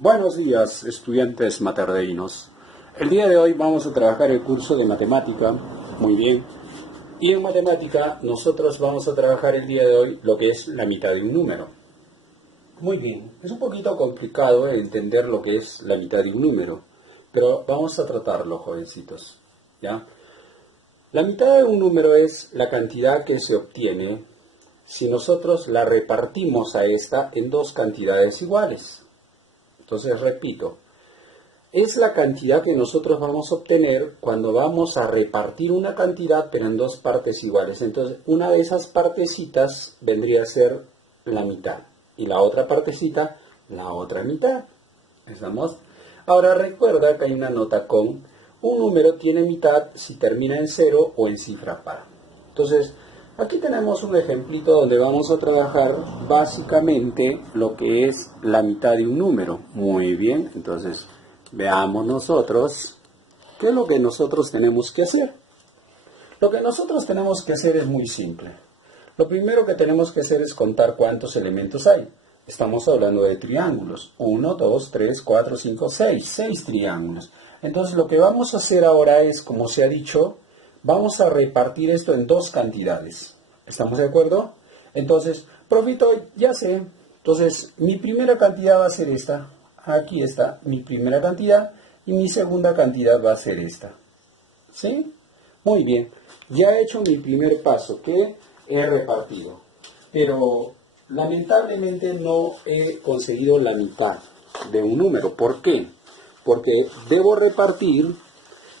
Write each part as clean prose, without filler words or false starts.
Buenos días, estudiantes materdeinos. El día de hoy vamos a trabajar el curso de matemática, muy bien. Y en matemática nosotros vamos a trabajar el día de hoy lo que es la mitad de un número. Muy bien, es un poquito complicado entender lo que es la mitad de un número, pero vamos a tratarlo, jovencitos, ¿ya? La mitad de un número es la cantidad que se obtiene si nosotros la repartimos a esta en dos cantidades iguales. Entonces, repito, es la cantidad que nosotros vamos a obtener cuando vamos a repartir una cantidad, pero en dos partes iguales. Entonces, una de esas partecitas vendría a ser la mitad y la otra partecita, la otra mitad. ¿Estamos? Ahora recuerda que hay una nota con un número tiene mitad si termina en cero o en cifra par. Entonces, aquí tenemos un ejemplito donde vamos a trabajar básicamente lo que es la mitad de un número. Muy bien, entonces veamos nosotros qué es lo que nosotros tenemos que hacer. Lo que nosotros tenemos que hacer es muy simple. Lo primero que tenemos que hacer es contar cuántos elementos hay. Estamos hablando de triángulos. 1, 2, 3, 4, 5, 6. 6 triángulos. Entonces lo que vamos a hacer ahora es, como se ha dicho, vamos a repartir esto en dos cantidades. ¿Estamos de acuerdo? Entonces, profito, ya sé. Entonces, mi primera cantidad va a ser esta. Aquí está mi primera cantidad y mi segunda cantidad va a ser esta. ¿Sí? Muy bien. Ya he hecho mi primer paso que he repartido. Pero lamentablemente no he conseguido la mitad de un número. ¿Por qué? Porque debo repartir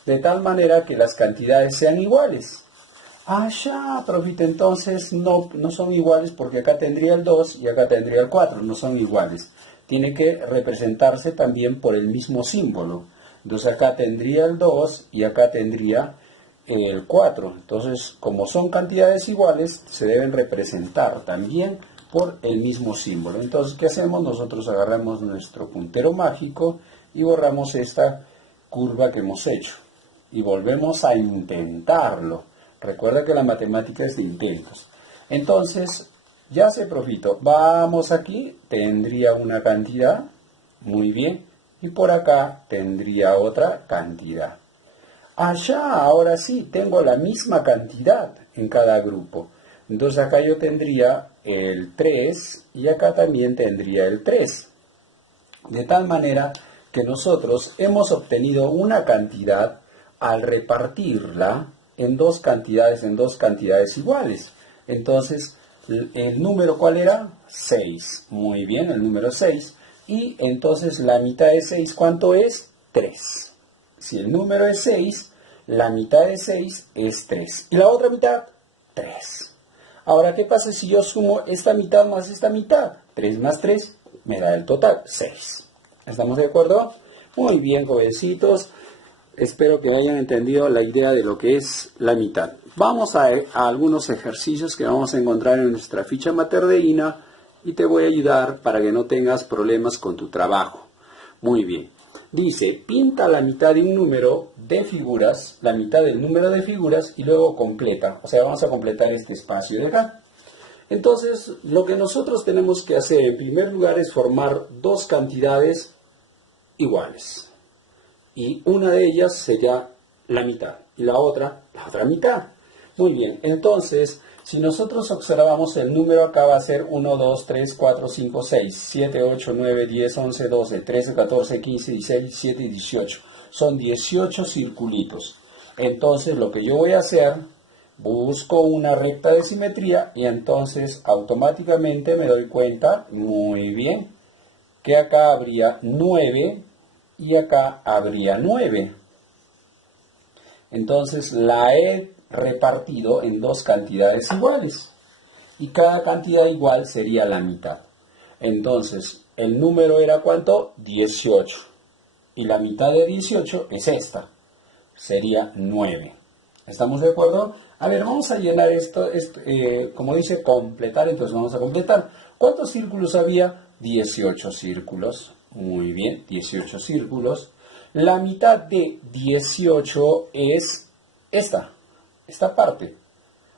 de tal manera que las cantidades sean iguales. Ah, ya, profito, entonces no son iguales porque acá tendría el 2 y acá tendría el 4, no son iguales. Tiene que representarse también por el mismo símbolo. Entonces acá tendría el 2 y acá tendría el 4. Entonces, como son cantidades iguales, se deben representar también por el mismo símbolo. Entonces, ¿qué hacemos? Nosotros agarramos nuestro puntero mágico y borramos esta curva que hemos hecho. Y volvemos a intentarlo. Recuerda que la matemática es de intentos. Entonces, ya sé, profito. Vamos aquí, tendría una cantidad. Muy bien. Y por acá tendría otra cantidad. Allá, ahora sí, tengo la misma cantidad en cada grupo. Entonces acá yo tendría el 3 y acá también tendría el 3. De tal manera que nosotros hemos obtenido una cantidad al repartirla en dos cantidades iguales. Entonces, ¿el número cuál era? 6. Muy bien, el número 6. Y entonces la mitad de 6, ¿cuánto es? 3. Si el número es 6, la mitad de 6 es 3. ¿Y la otra mitad? 3. Ahora, ¿qué pasa si yo sumo esta mitad más esta mitad? 3 más 3 me da el total, 6. ¿Estamos de acuerdo? Muy bien, jovencitos. Espero que hayan entendido la idea de lo que es la mitad. Vamos a algunos ejercicios que vamos a encontrar en nuestra ficha materdeína y te voy a ayudar para que no tengas problemas con tu trabajo. Muy bien. Dice, pinta la mitad de un número de figuras, la mitad del número de figuras y luego completa. O sea, vamos a completar este espacio de acá. Entonces, lo que nosotros tenemos que hacer en primer lugar es formar dos cantidades iguales. Y una de ellas sería la mitad y la otra mitad. Muy bien, entonces, si nosotros observamos el número acá va a ser 1, 2, 3, 4, 5, 6, 7, 8, 9, 10, 11, 12, 13, 14, 15, 16, 17 y 18. Son 18 circulitos. Entonces, lo que yo voy a hacer, busco una recta de simetría y entonces automáticamente me doy cuenta, muy bien, que acá habría 9 y acá habría 9. Entonces la he repartido en dos cantidades iguales. Y cada cantidad igual sería la mitad. Entonces, el número era ¿cuánto? 18. Y la mitad de 18 es esta. Sería 9. ¿Estamos de acuerdo? A ver, vamos a llenar esto como dice completar, entonces vamos a completar. ¿Cuántos círculos había? 18 círculos. Muy bien, 18 círculos. La mitad de 18 es esta parte.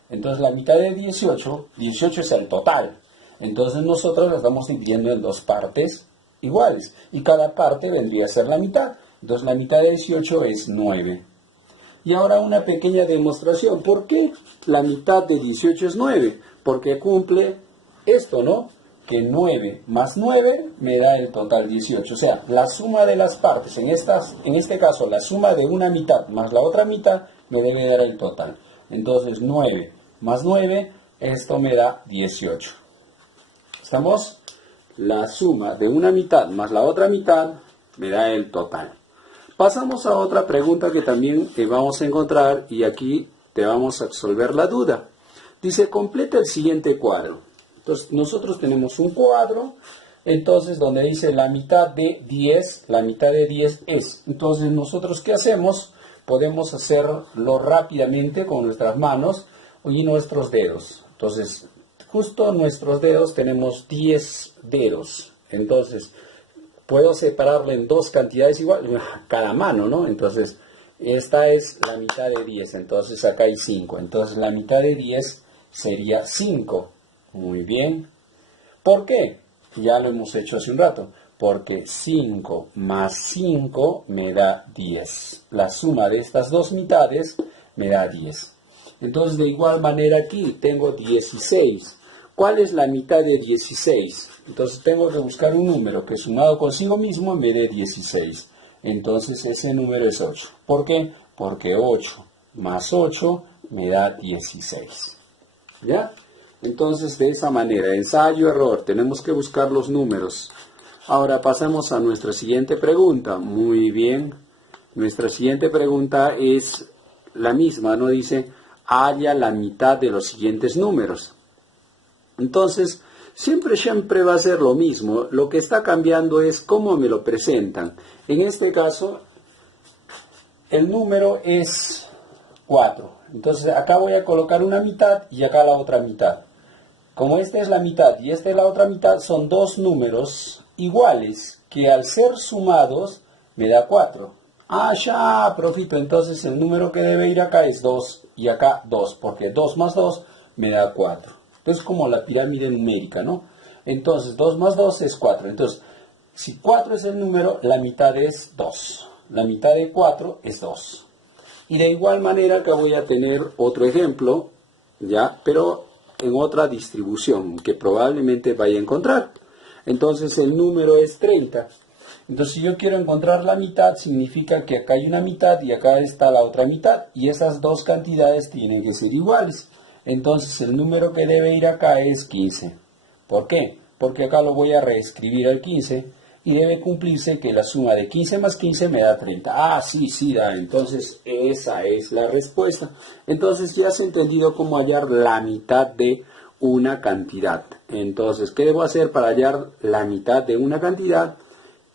Entonces la mitad de 18 es el total. Entonces nosotros la estamos dividiendo en dos partes iguales. Y cada parte vendría a ser la mitad. Entonces la mitad de 18 es 9. Y ahora una pequeña demostración. ¿Por qué la mitad de 18 es 9? Porque cumple esto, ¿no? Que 9 más 9 me da el total 18. O sea, la suma de las partes, en este caso la suma de una mitad más la otra mitad, me debe dar el total. Entonces 9 más 9, esto me da 18. ¿Estamos? La suma de una mitad más la otra mitad me da el total. Pasamos a otra pregunta que también vamos a encontrar y aquí te vamos a resolver la duda. Dice, completa el siguiente cuadro. Entonces, nosotros tenemos un cuadro, entonces, donde dice la mitad de 10 es. Entonces, nosotros, ¿qué hacemos? Podemos hacerlo rápidamente con nuestras manos y nuestros dedos. Entonces, justo nuestros dedos tenemos 10 dedos. Entonces, puedo separarlo en dos cantidades iguales, cada mano, ¿no? Entonces, esta es la mitad de 10, entonces acá hay 5. Entonces, la mitad de 10 sería 5. Muy bien. ¿Por qué? Ya lo hemos hecho hace un rato. Porque 5 más 5 me da 10. La suma de estas dos mitades me da 10. Entonces, de igual manera aquí tengo 16. ¿Cuál es la mitad de 16? Entonces, tengo que buscar un número que sumado consigo mismo me dé 16. Entonces, ese número es 8. ¿Por qué? Porque 8 más 8 me da 16. ¿Ya? Entonces, de esa manera, ensayo, error, tenemos que buscar los números. Ahora pasamos a nuestra siguiente pregunta. Muy bien. Nuestra siguiente pregunta es la misma, ¿no? Dice, halla la mitad de los siguientes números. Entonces, siempre va a ser lo mismo. Lo que está cambiando es cómo me lo presentan. En este caso, el número es 4. Entonces, acá voy a colocar una mitad y acá la otra mitad. Como esta es la mitad y esta es la otra mitad, son dos números iguales que al ser sumados me da 4. Ah, ya, profito. Entonces, el número que debe ir acá es 2 y acá 2, porque 2 más 2 me da 4. Entonces, como la pirámide numérica, ¿no? Entonces, 2 más 2 es 4. Entonces, si 4 es el número, la mitad es 2. La mitad de 4 es 2. Y de igual manera acá voy a tener otro ejemplo, ¿ya? Pero en otra distribución que probablemente vaya a encontrar. Entonces, el número es 30. Entonces, si yo quiero encontrar la mitad, significa que acá hay una mitad y acá está la otra mitad. Y esas dos cantidades tienen que ser iguales. Entonces, el número que debe ir acá es 15. ¿Por qué? Porque acá lo voy a reescribir al 15 y debe cumplirse que la suma de 15 más 15 me da 30. Ah, sí da. Entonces, esa es la respuesta. Entonces, ya has entendido cómo hallar la mitad de una cantidad. Entonces, ¿qué debo hacer para hallar la mitad de una cantidad?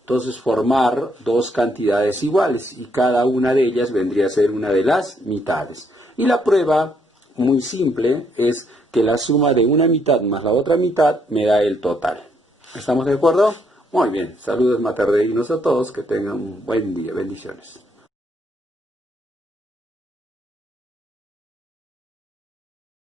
Entonces, formar dos cantidades iguales y cada una de ellas vendría a ser una de las mitades. Y la prueba, muy simple, es que la suma de una mitad más la otra mitad me da el total. ¿Estamos de acuerdo? Muy bien. Saludos materdeínos a todos. Que tengan un buen día. Bendiciones.